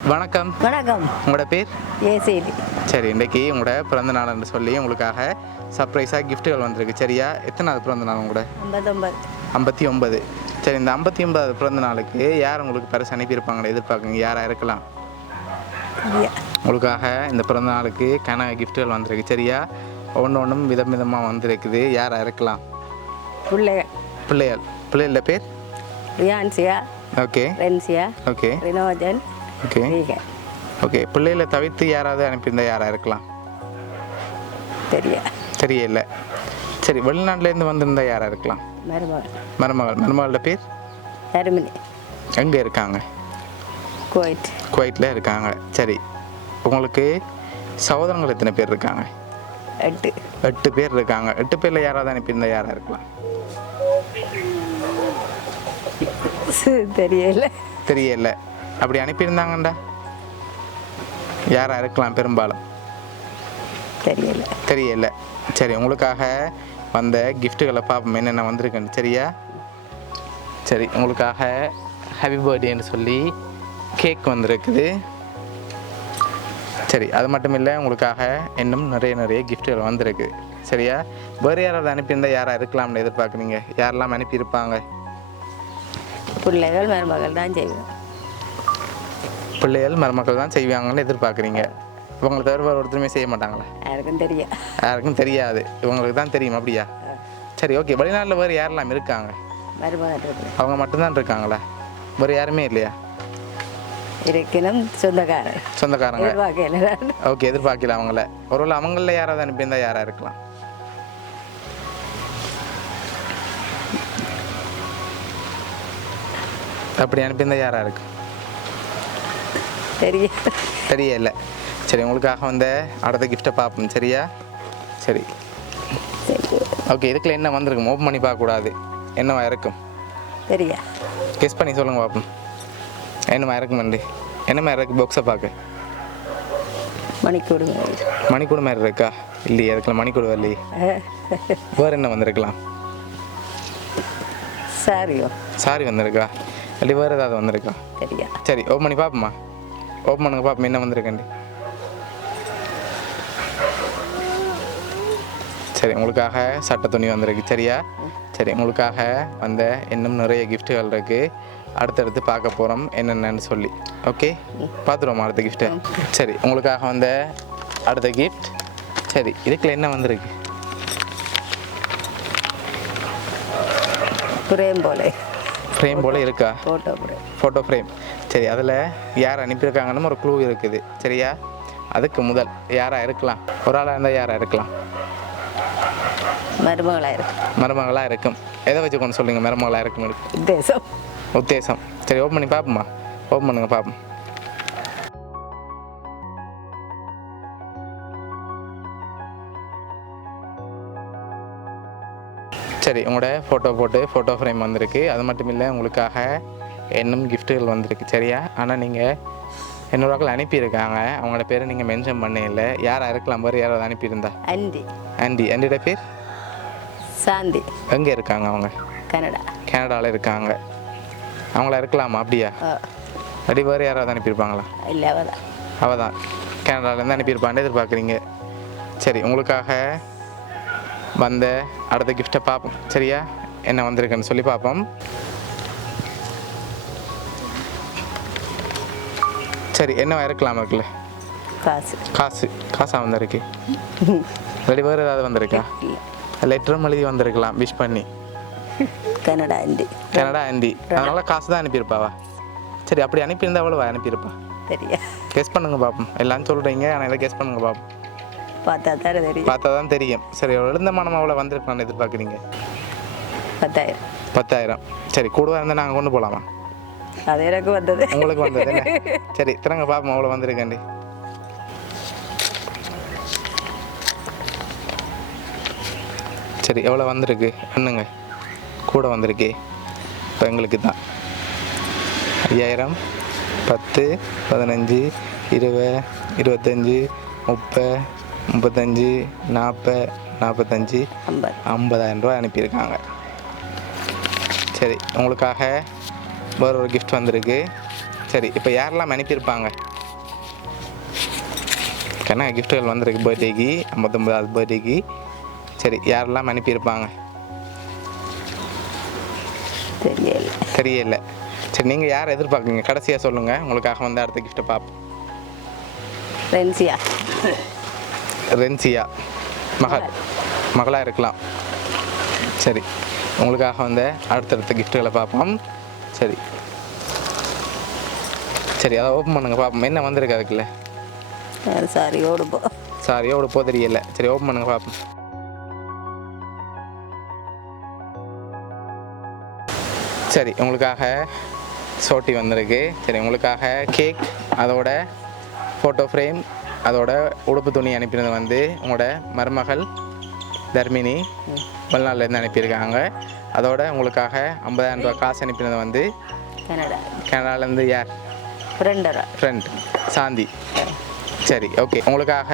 வணக்கம். வணக்கம். உங்களோட பேர்? ஏசேதி. சரி, இன்றைக்கி உங்களோட பிறந்த நாள்னு சொல்லி உங்களுக்காக சர்ப்ரைஸாக கிஃப்ட்டுகள் வந்திருக்கு. சரியா? எத்தனாவது பிறந்த நாள் உங்களோட? 59. 59. சரி, இந்த 59வது பிறந்த நாளுக்கு யார் உங்களுக்கு பரிசு அனுப்பியிருப்பாங்களே எதிர்பார்க்குறீங்க? யாராக இருக்கலாம்? உங்களுக்காக இந்த பிறந்த நாளுக்கு கிஃப்ட்டுகள் வந்திருக்கு. சரியா? ஒன்றும் விதம் விதமாக வந்திருக்குது. யாராக இருக்கலாம்? பிள்ளைகள். பிள்ளைகள பேர்? ரியான்சியா. ஓகே. ரென்சியா. ஓகே. ரினோஜன். ஓகே. ஓகே. பிள்ளைகளை தவிர்த்து யாராவது அனுப்பியிருந்தா யாராக இருக்கலாம்? தெரியல. சரி, வெளிநாட்டிலேருந்து வந்திருந்தா யாராக இருக்கலாம்? மருமகளோட பேர்? தருமினி. எங்கே இருக்காங்க? குவைட்டில் இருக்காங்க. சரி, உங்களுக்கு சகோதரங்கள் எத்தனை பேர் இருக்காங்க? 8 பேர் இருக்காங்க. 8 பேரில் யாராவது அனுப்பியிருந்தா யாராக இருக்கலாம்? தெரியல. அப்படி அனுப்பியிருந்தாங்கண்டா யாராக இருக்கலாம்? பெரும்பாலும் தெரியல. சரி, உங்களுக்காக வந்த கிஃப்ட்டுகளை பார்ப்போம் என்னென்ன வந்திருக்குன்னு. சரியா? சரி, உங்களுக்காக ஹாப்பி பர்த்டேன்னு சொல்லி கேக் வந்திருக்குது. சரி, அது மட்டும் இல்லை, உங்களுக்காக இன்னும் நிறைய கிஃப்ட்டுகள் வந்திருக்கு. சரியா? வேறு யாராவது அனுப்பியிருந்தால் யாராக இருக்கலாம்னு எதிர்பார்க்குறீங்க? யாரெல்லாம் அனுப்பியிருப்பாங்க? பிள்ளைகள் மருமகள் தான் செய்வோம். பிள்ளைகள் மருமக்கள் தான் செய்வாங்கன்னு எதிர்பார்க்குறீங்க. இவங்களை தவிர வேறு ஒருத்தருமே செய்ய மாட்டாங்களா? யாருக்கும் தெரியாது. இவங்களுக்கு தான் தெரியும். அப்படியா? சரி, ஓகே. வெளிநாட்டில் வேறு யாரெல்லாம் இருக்காங்க? அவங்க மட்டும்தான் இருக்காங்களா? வேறு யாருமே இல்லையா? சொந்தக்காரங்க. ஓகே, எதிர்பார்க்கல அவங்கள. ஒருவேளை அவங்கள யாராவது அனுப்பியிருந்தா யாராக இருக்கலாம்? அப்படி அனுப்பியிருந்தா யாராக இருக்கு? தெரியல. சரி, உங்களுக்காக வந்த அடுத்த கிஃப்ட்டை பார்ப்போம். சரியா? சரி, ஓகே. இதுக்குள்ள என்ன வந்திருக்கும்? ஓப்பன் பண்ணி பார்க்கக்கூடாது. என்னவா இருக்கும்? கெஸ் பண்ணி சொல்லுங்கள் பார்ப்போம். என்னமா இருக்குமெண்டு? என்னமா இருக்கு பாக்ஸை பார்க்க? மணிக்கூடு மாதிரி இருக்கா? இல்லையே, அதுக்குள்ள மணிக்கூடு வரலையே. வேறு என்ன வந்திருக்கலாம்? சாரி வந்திருக்கா? இல்லை வேறு ஏதாவது வந்திருக்கா? சரி, ஓப்பன் பண்ணி பார்ப்போம்மா. ஓப்பன் பண்ணுங்க பார்ப்போம் என்ன வந்திருக்கேன். சரி, உங்களுக்காக சட்டை துணி வந்திருக்கு. சரியா? சரி, உங்களுக்காக வந்த இன்னும் நிறைய கிஃப்ட்டுகள் இருக்குது. அடுத்தடுத்து பார்க்க போகிறோம் என்னென்னு சொல்லி. ஓகே, பார்த்துருவோம் அடுத்த கிஃப்ட்டு. சரி, உங்களுக்காக வந்த அடுத்த கிஃப்ட். சரி, இதுக்குள்ள என்ன வந்திருக்கு? ஃப்ரேம் போல் இருக்கா? Photo frame. சரி, அதில் யார் அனுப்பியிருக்காங்கன்னு ஒரு க்ளூ இருக்குது. சரியா? அதுக்கு முதல் யாராக இருக்கலாம்? ஒரு ஆளாக இருந்தால் யாராக இருக்கலாம்? மருமகளாக இருக்கும். எதை வச்சு கொண்டு சொல்லுங்கள் மருமகளாக இருக்கும்? உத்தேசம். சரி, ஓப்பன் பண்ணி பார்ப்போம்மா. ஓப்பன் பண்ணுங்க பார்ப்போம். சரி, உங்களோட ஃபோட்டோ போட்டு ஃபோட்டோ ஃப்ரேம் வந்திருக்கு. அது மட்டும் இல்லை, உங்களுக்காக இன்னும் கிஃப்ட்டுகள் வந்திருக்கு. சரியா? ஆனால் நீங்கள் இன்னொரு அனுப்பியிருக்காங்க. அவங்களோட பேரை நீங்கள் மென்ஷன் பண்ணல. யாராக இருக்கலாம்? வேறு யாராவது அனுப்பியிருந்தா? ஆண்டியோட பேர் சாந்தி. எங்கே இருக்காங்க அவங்க? கனடாவில் இருக்காங்க. அவங்கள இருக்கலாமா? அப்படியா? அப்படி வேறு யாராவது அனுப்பியிருப்பாங்களா? இல்லை, அவள் தான் கனடாவிலேருந்து அனுப்பியிருப்பான்னு எதிர்பார்க்குறீங்க. சரி, உங்களுக்காக வந்த அடுத்த கிஃப்ட்டை பார்ப்போம். சரியா? என்ன வந்திருக்குன்னு சொல்லி பார்ப்போம். சரி, என்னவா இருக்கலாம்? இருக்குல்ல காசாக வந்திருக்கு. ரெடி வேறு ஏதாவது வந்திருக்கா? லெட்டரும் எழுதி வந்திருக்கலாம் விஷ் பண்ணி. Canada aunty. அதனால காசு தான் அனுப்பியிருப்பாவா? சரி, அப்படி அனுப்பியிருந்தா அவ்வளோ அனுப்பியிருப்பா? கெஸ் பண்ணுங்க பார்ப்போம். எல்லாம் சொல்கிறீங்க, ஆனால் இதை கெஸ் பண்ணுங்க பார்ப்போம். பார்த்தா தான் தெரியும். சரி, எழுந்த மனம் அவ்வளோ வந்திருக்கலாம்னு எதிர்பார்க்குறீங்க? 10,000. சரி, கூடவா இருந்தால் நாங்கள் கொண்டு போகலாமா? அது எனக்கு வந்தது. உங்களுக்கு வந்தது என்ன? சரி, திறங்க பார்ப்போம் அவ்வளோ வந்திருக்கேன்டி. சரி, எவ்வளோ வந்திருக்கு? என்னங்க கூட வந்திருக்கு? இப்போ எங்களுக்கு தான் 5,000, 10, 15, 20, 25, 30, 35, 40, 45, 50,000 ரூபா அனுப்பியிருக்காங்க. சரி, உங்களுக்காக வேறு ஒரு கிஃப்ட் வந்திருக்கு. சரி, இப்போ யாரெல்லாம் அனுப்பியிருப்பாங்க? கண்ணா கிஃப்ட்டுகள் வந்திருக்கு பர்த்டேக்கு 59வது பர்த்டேக்கு. சரி யாரெல்லாம் அனுப்பியிருப்பாங்க தெரியல. தெரியல. சரி நீங்கள் யார் எதிர்பார்க்குறீங்க கடைசியாக சொல்லுங்கள், உங்களுக்காக வந்து அடுத்த கிஃப்ட்டை பார்ப்போம். ரென்சியா. ரென்சியா மகளாக இருக்கலாம். சரி உங்களுக்காக வந்து அடுத்தடுத்த கிஃப்ட்டுகளை பார்ப்போம். சரி சரி அதை ஓப்பன் பண்ணுங்கள் பார்ப்போம் என்ன வந்திருக்கு அதுக்குள்ள. சாரி ஓடுப்போ. சாரி ஓடுப்போ தெரியல. சரி ஓப்பன் பண்ணுங்கள் பார்ப்போம். சரி உங்களுக்காக சோட்டி வந்திருக்கு. சரி உங்களுக்காக கேக், அதோட ஃபோட்டோ ஃப்ரேம், அதோட உடுப்பு துணி அனுப்பினது வந்து உங்களோட மருமகள் தர்மினி வெளிநாட்டிலேருந்து அனுப்பியிருக்காங்க. அதோட உங்களுக்காக 50,000 ரூபா காசு அனுப்பினது வந்து கனடாலேருந்து யார்? ஃப்ரெண்ட் சாந்தி. சரி ஓகே உங்களுக்காக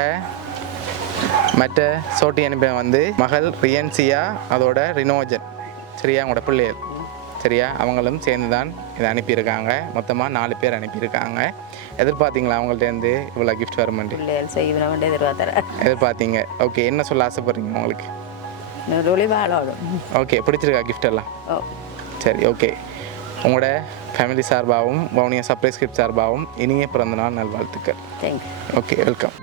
மற்ற சோட்டி அனுப்பினது வந்து மகள் ரியன்சியா, அதோட ரினோஜன். சரியா உங்களோட பிள்ளைகள் சரியா அவங்களும் சேர்ந்து தான் இதை அனுப்பியிருக்காங்க. மொத்தமாக 4 பேர் அனுப்பியிருக்காங்க. எதிர்பார்த்தீங்களா அவங்கள்ட்டேருந்து இவ்வளோ கிஃப்ட் வருமாண்டி? எதிர்பார்த்தீங்க. ஓகே என்ன சொல்ல ஆசைப்படுறீங்க உங்களுக்கு? ஓகே பிடிச்சிருக்கா கிஃப்ட் எல்லாம்? சரி ஓகே உங்களோட ஃபேமிலி சார்பாகவும் வவுனியா சர்ப்ரைஸ் கிஃப்ட் சார்பாகவும் இனிய பிறந்தநாள் நல்வாழ்த்துக்கள். தேங்க்யூ. Okay welcome.